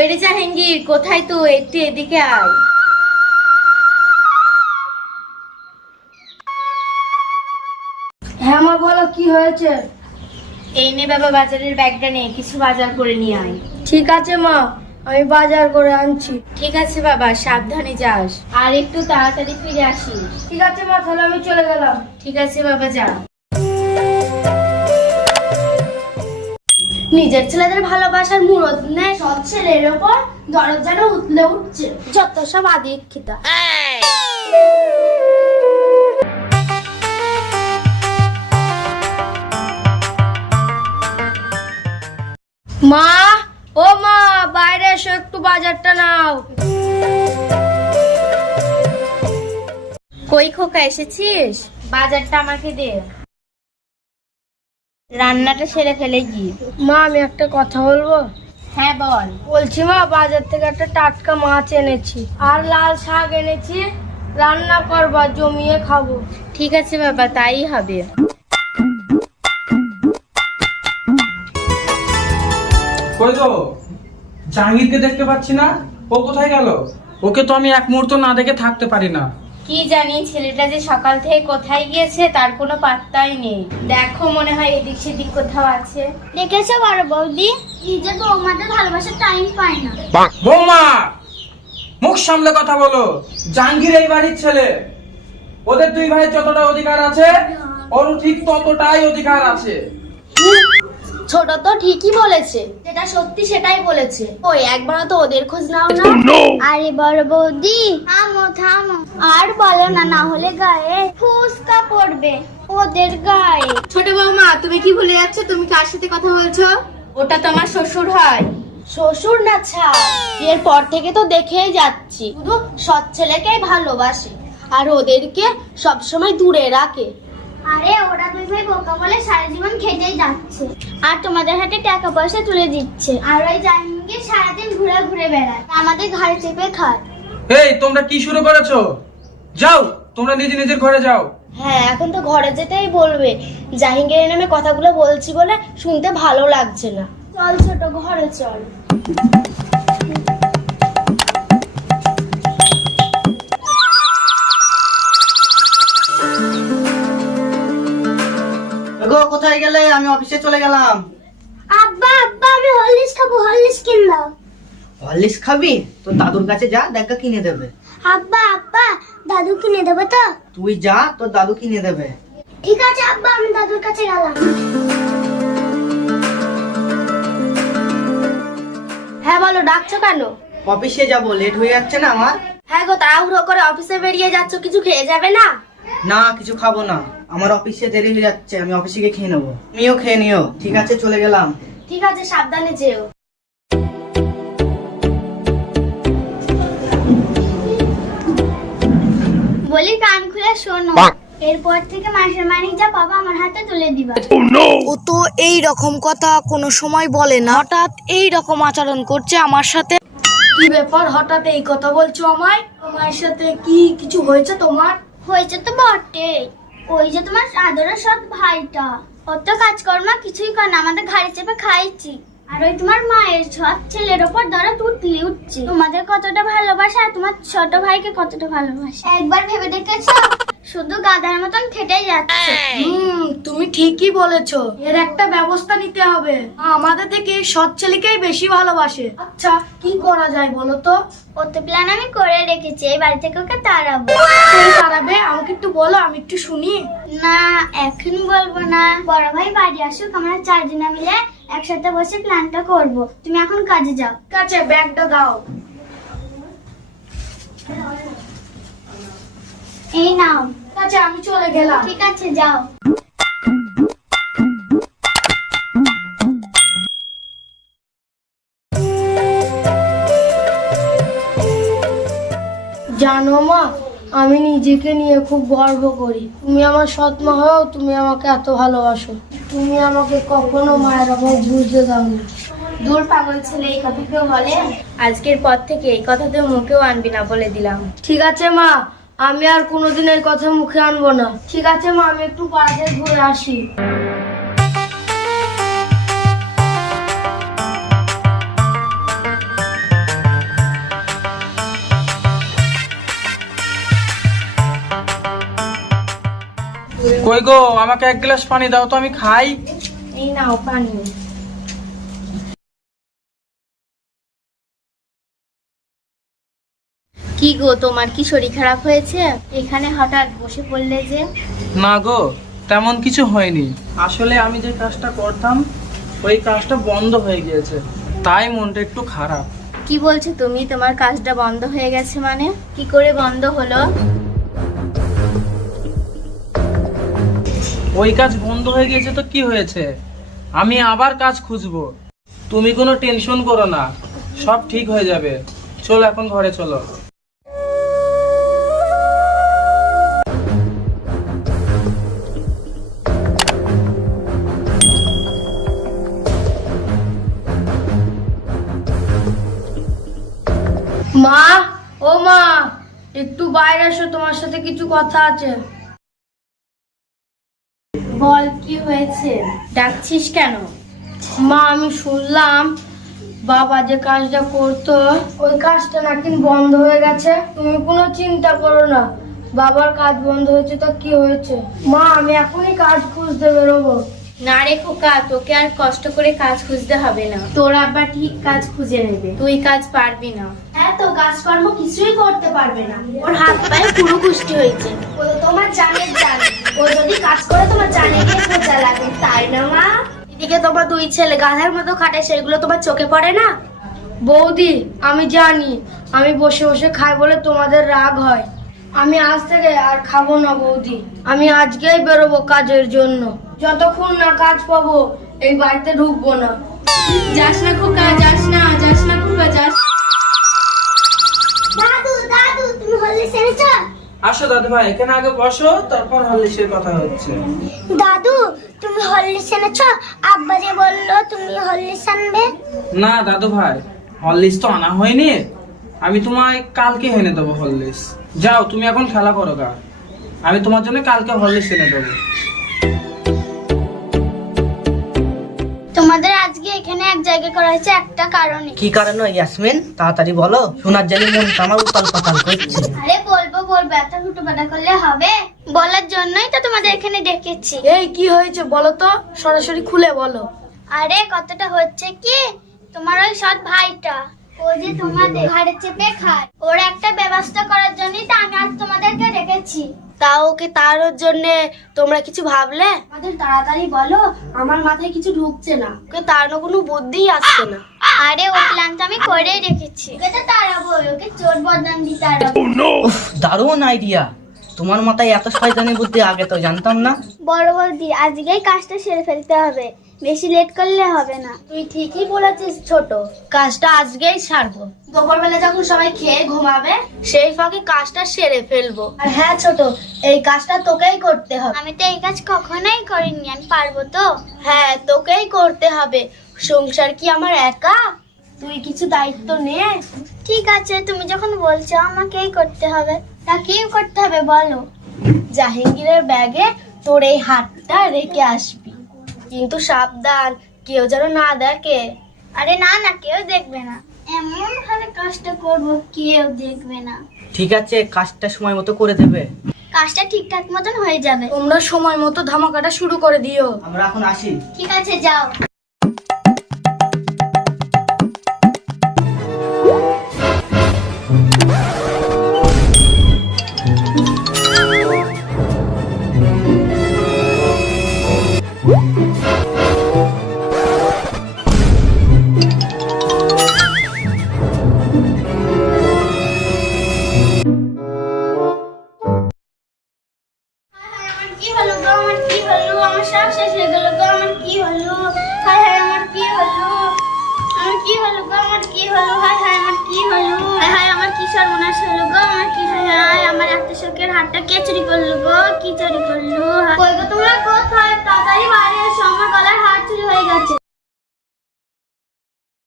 কই রে জাহাঙ্গীর, কোথায় তুই? একটু এদিকে আয়। হ্যাঁ মা, বলো কি হয়েছে? এই নে বাবা বাজারের ব্যাগটা নে, কিছু বাজার করে নিয়ে আয়। ঠিক আছে মা, আমি বাজার করে আনছি। ঠিক আছে বাবা, সাবধানে যাস আর একটু তাড়াতাড়ি ফিরে আসিস। ঠিক আছে মা, তাহলে আমি চলে গেলাম। ঠিক আছে বাবা, যা। নিজের ছেলেদের ভালোবাসার মুরত নেই, সৎ ছেলের ওপর দরদ যেন উতলে উঠছে। যত সব আদিক্ষিতা। মা, ও মা, বাইরে এসো, একটু বাজারটা নাও। কই খোকা, এসেছিস? বাজারটা আমাকে দে, রান্নাটা সেরে ফেলে গিয়ে। মা, আমি একটা কথা বলবো? হ্যাঁ বল। বলছি মা, বাজার থেকে একটা টাটকা মাছ এনেছি আর লাল শাক এনেছি, রান্না করবা, জমিয়ে খাবো। ঠিক আছে বাবা, তাই হবে। কই গো, জাহাঙ্গীরকে দেখতে পাচ্ছি না, ও কোথায় গেল? ওকে তো আমি এক মুহূর্ত না দেখে থাকতে পারি না। কি জানি ছেলেটা যে সকাল থেকে কোথায় গিয়েছে তার কোনো পাত্তাই নেই। দেখো, মনে হয় এদিক সেদিক কোথাও আছে। দেখেছো বড় বৌদি, নিজের বৌমাদের ভালোবাসার টাইম পায় না। বৌমা, মুখ সামলে কথা বলো। জাহাঙ্গীর এই বাড়ির ছেলে, ওদের দুই ভাইয়ের যতটা অধিকার আছে ওর ঠিক ততটাই অধিকার আছে। ছোট তো ঠিকই বলেছে, যেটা সত্যি সেটাই বলেছে। ওই একবারও তো ওদের খোঁজ নাও না। আরে বড় বৌদি, থামো থামো, আর বলো না, না হলে গায়ে ফুসকা পড়বে ওদের গায়ে। ছোট বৌমা, তুমি কি ভুলে যাচ্ছ? তুমি কার সাথে কথা বলছো? ওটা তোমার শ্বশুর হয়। শ্বশুর না ছাড়, এর পর থেকে তো দেখেই যাচ্ছি শুধু সৎ ছেলেকেই ভালোবাসে আর ওদেরকে সবসময় দূরে রাখে। আরে ওরা দুই ভাই বোকা বলে সারা জীবন খেটেই যাচ্ছে আর তোমাদের হাতে টাকা পয়সা তুলে দিচ্ছে, আর ওই জাহাঙ্গীর সারাদিন ঘুরে ঘুরে বেড়ায়, আমাদের ঘাড়ে চেপে খায়। এই তোমরা কি শুরু করেছো? যাও, তোমরা নিজের ঘরে যাও। হ্যাঁ, এখন তো ঘরে যেতেই বলবে। জাহাঙ্গীরের নামে কথাগুলো বলছি বলে শুনতে ভালো লাগছে না। চল ছোট, ঘরে চল। গো, কোথায় গেলে? আমি অফিসে চলে গেলাম। আব্বা আব্বা, আমি হরলিক্স খাবো, হরলিক্স কিন দাও। হরলিক্স খাবি? তোর দাদুর কাছে যা, দেখা কিনে দেবে। আব্বা আব্বা, দাদু কিনে দেবে তো? তুই যা, তোর দাদু কিনে দেবে। ঠিক আছে আব্বা, আমি দাদুর কাছে গেলাম। হ্যাঁ বলো, ডাকছো কেন? অফিসে যাবো, লেট হয়ে যাচ্ছে না আমার। হ্যাঁ গো, তাড়াহুড়ো করে অফিসে বেরিয়ে যাচ্ছ, কিছু খেয়ে যাবে না? না, কিছু খাবো না, আমার অফিসে দেরি হয়ে যাচ্ছে, আমি অফিসে গিয়ে খেয়ে নেবো। তুমিও খেয়ে নিও। ঠিক আছে, চলে গেলাম। ঠিক আছে, সাবধানে যেও। বলি, কান খুলে শোনো, এরপর থেকে মাসের মানিক যা পাবা আমার হাতে তুলে দিবা। ও তো এই রকম কথা কোনো সময় বলে না, হঠাৎ এই রকম আচরণ করছে আমার সাথে। কি ব্যাপার, হঠাৎ এই কথা বলছো আমায়? তোমার সাথে কি কিছু হয়েছে তোমার? হয়েছে তো বটে, ওই যে তোমার আদরের সৎ ভাইটা, অত কাজকর্ম কিছুই করে না, আমাদের ঘাড়ে চেপে খাইছি। আর ওই তোমার মায়ের সৎ ছেলের ওপর দরদ উঠলি উঠছে। তোমাদের কতটা ভালোবাসা আর তোমার ছোট ভাইকে কতটা ভালোবাসা একবার ভেবে দেখেছো? শুধু গাধার মতন খেটেই যাচ্ছে। তুমি ঠিকই বলেছো, এর একটা ব্যবস্থা নিতে হবে। আমাদের থেকে সৎ ছেলেকেই বেশি ভালোবাসে। আচ্ছা, কি করা যায় বলো তো? ও তো প্ল্যান আমি করে রেখেছি, এই বাড়ি থেকে ওকে তাড়াবো। তুমি পারবে? আমাকে একটু বলো, আমি একটু শুনি। না, এখন বলবো না, বড় ভাই বাড়ি আসুক, আমরা চারজনে মিলে একসাথে বসে প্ল্যানটা করব। তুমি এখন কাজে যাও। ঠিক আছে, ব্যাগটা দাও। এই নাও। ঠিক আছে, আমি চলে গেলাম। ঠিক আছে, যাও। জানো মা, আমি নিজেকে নিয়ে খুব গর্ব করি। তুমি আমার সৎ মা হয়েও তুমি আমাকে এত ভালোবাসো। তুমি আমাকে কখনো মায়ের অভাব বুঝতে দাওনি। দূর পাগল ছেলে, এই কথা কেউ বলে? আজকের পর থেকে এই কথা তো মুখেও আনবি না বলে দিলাম। ঠিক আছে মা, আমি আর কোনোদিন এই কথা মুখে আনবো না। ঠিক আছে মা, আমি একটু বাইরে ঘুরে আসি। কই গো, আমাকে এক গ্লাস পানি দাও তো, আমি খাই। এই নাও পানি। কি গো, তোমার কি শরীর খারাপ হয়েছে? এখানে হঠাৎ বসে পড়লে যে? না গো, তেমন কিছু হয়নি। আসলে আমি যে কাজটা করতাম ওই কাজটা বন্ধ হয়ে গিয়েছে, তাই মনটা একটু খারাপ। কি বলছো তুমি? তোমার কাজটা বন্ধ হয়ে গেছে মানে? কি করে বন্ধ হলো? ওই কাজ বন্ধ হয়ে গিয়েছে তো কি হয়েছে, আমি আবার কাজ খুঁজবো। তুমি কোনো টেনশন করো না, সব ঠিক হয়ে যাবে। চলো এখন ঘরে চলো। মা, ও মা, একটু বাইরে এসো, তোমার সাথে কিছু কথা আছে। বল, কি হয়েছে? ডাকছিস কেন? মা, আমি শুনলাম বাবা যে কাজটা করতো ওই কাজটা নাকি বন্ধ হয়ে গেছে। তুমি কোনো চিন্তা করো না, বাবার কাজ বন্ধ হয়েছে তো কি হয়েছে। মা, আমি এখনই কাজ খুঁজতে বেরোবো। না রে খোকা, তোকে আর কষ্ট করে কাজ খুঁজতে হবে না, তোর আব্বা ঠিক কাজ খুঁজে নেবে। তুই কাজ পারবি না। এত কাজকর্ম কিছুই করতে পারবে না, ওর হাত পায়ে পুরো কুষ্টি হয়েছে। ও তো তোমার জানের জান, ও যদি কাজ করে তোমার জানে গিয়ে খোঁজা লাগে, তাই না মা? এদিকে তোমার দুই ছেলে গাধার মতো খাটে, সেগুলো তোমার চোখে পড়ে না? বৌদি, আমি জানি আমি বসে বসে খাই বলে তোমাদের রাগ হয়। আমি আজ থেকে আর খাবো না বৌদি, আমি আজকেই বেরোবো কাজের জন্য। যতক্ষণ না কাজ পাবো এই বাড়িতে ঢুকবো না। যাস না খোকা, যাস না, যাস না খোকা, যাস। দাদু দাদু তুমি হরলিক্স এনেছো? আসো দাদু ভাই, এখানে আগে বসো, তারপর হরলিক্সের কথা হচ্ছে। দাদু তুমি হরলিক্স এনেছো? আব্বা যে বললো তুমি হরলিক্স আনবে। না দাদু ভাই, হরলিক্স তো আনা হয়নি, আমি তোমায় কালকে এনে দেবো হরলিক্স। যাও, তুমি এখন খেলা করো গা, আমি তোমার জন্য কালকে হরলিক্স এনে দেবো। তোমাদের আজকে এখানে এক জায়গায় করা হয়েছে একটা কারণে। কি কারণে ইয়াসমিন, তাড়াতাড়ি বলো, শোনার জানি মনটা আমার উতাল পাতাল করছে। আরে বলবো বলবো, এত হুটোপাটা করলে হবে? বলার জন্যই তো তোমাদের এখানে ডেকেছি। এই কি হয়েছে বলো তো, সরাসরি খুলে বলো। আরে কতটা হচ্ছে কি, তোমার ওই সৎ ভাইটা ও যে তোমাদের ঘাড়ে চেপে খায়, ওর একটা ব্যবস্থা করার জন্যই তো আমি আজ তোমাদেরকে ডেকেছি। তা ওকে তাড়ানোর জন্য তোমরা কিছু ভাবলে? আমাদের তাড়াতাড়ি বলো, আমার মাথায় কিছু ঢুকছে না, ওকে তাড়ানোর কোনো বুদ্ধিই আসছে না। আরে ও প্ল্যান তো আমি করেই রেখেছি, ওকে তো তাড়াবো, ওকে চোর বদনাম দিয়ে তাড়াবো। উফ, দারুণ আইডিয়া, তোমার মাথায় এত শয়তানি বুদ্ধি আগে তো জানতাম না। বড় বৌদি, আজকেই কাজটা সেরে ফেলতে হবে, বেশি লেট করলে হবে না। তুই ঠিকই বলেছিস ছোট, কাজটা আজকেই সারবো। দুপুরবেলা যখন সবাই খেয়ে ঘুমাবে সেই ফাঁকে কাজটা সেরে ফেলবো। আর হ্যাঁ ছোট, এই কাজটা তোকেই করতে হবে। আমি তো এই কাজ কখনোই করিনি, আমি পারবো তো? হ্যাঁ, তোকেই করতে হবে, সংসার কি আমার একা? তুই কিছু দায়িত্ব নে। ঠিক আছে, তুমি যখন বলছো আমাকেই করতে হবে, তা কি করতে হবে বলো? জাহাঙ্গীরের ব্যাগে তোর এই হাতটা রেখে আসবি, কিন্তু সাবধান, কেউ যেন না দেখে। আরে না না, কেউ দেখবে না, এমন ভাবে কাজটা করবো কেউ দেখবে না। ঠিক আছে, কাজটা সময় মতো করে দেবে। কাজটা ঠিকঠাক মতন হয়ে যাবে। তোমরা সময় মতো ধামাকাটা শুরু করে দিও। আমরা এখন আসি। ঠিক আছে, যাও। কি হলো গো, আমার কি হলো? আমার সব শেষ হয়ে গেল গো, আমার কি হলো? হায় হায়, আমার কি হলো? আমার কি হলো গো, আমার কি হলো? হায় হায়, আমার কি হলো? হায় হায়, আমার কি সর্বনাশ হলো গো, আমার কি? হায় হায়, আমার একটা শোকের হাতটা কে চুরি করলো গো? কি চুরি করলো? কই গো তোমরা, কোথায়? তাড়াতাড়ি বাইরে এসো, আমার গলার হার চুরি হয়ে গেছে।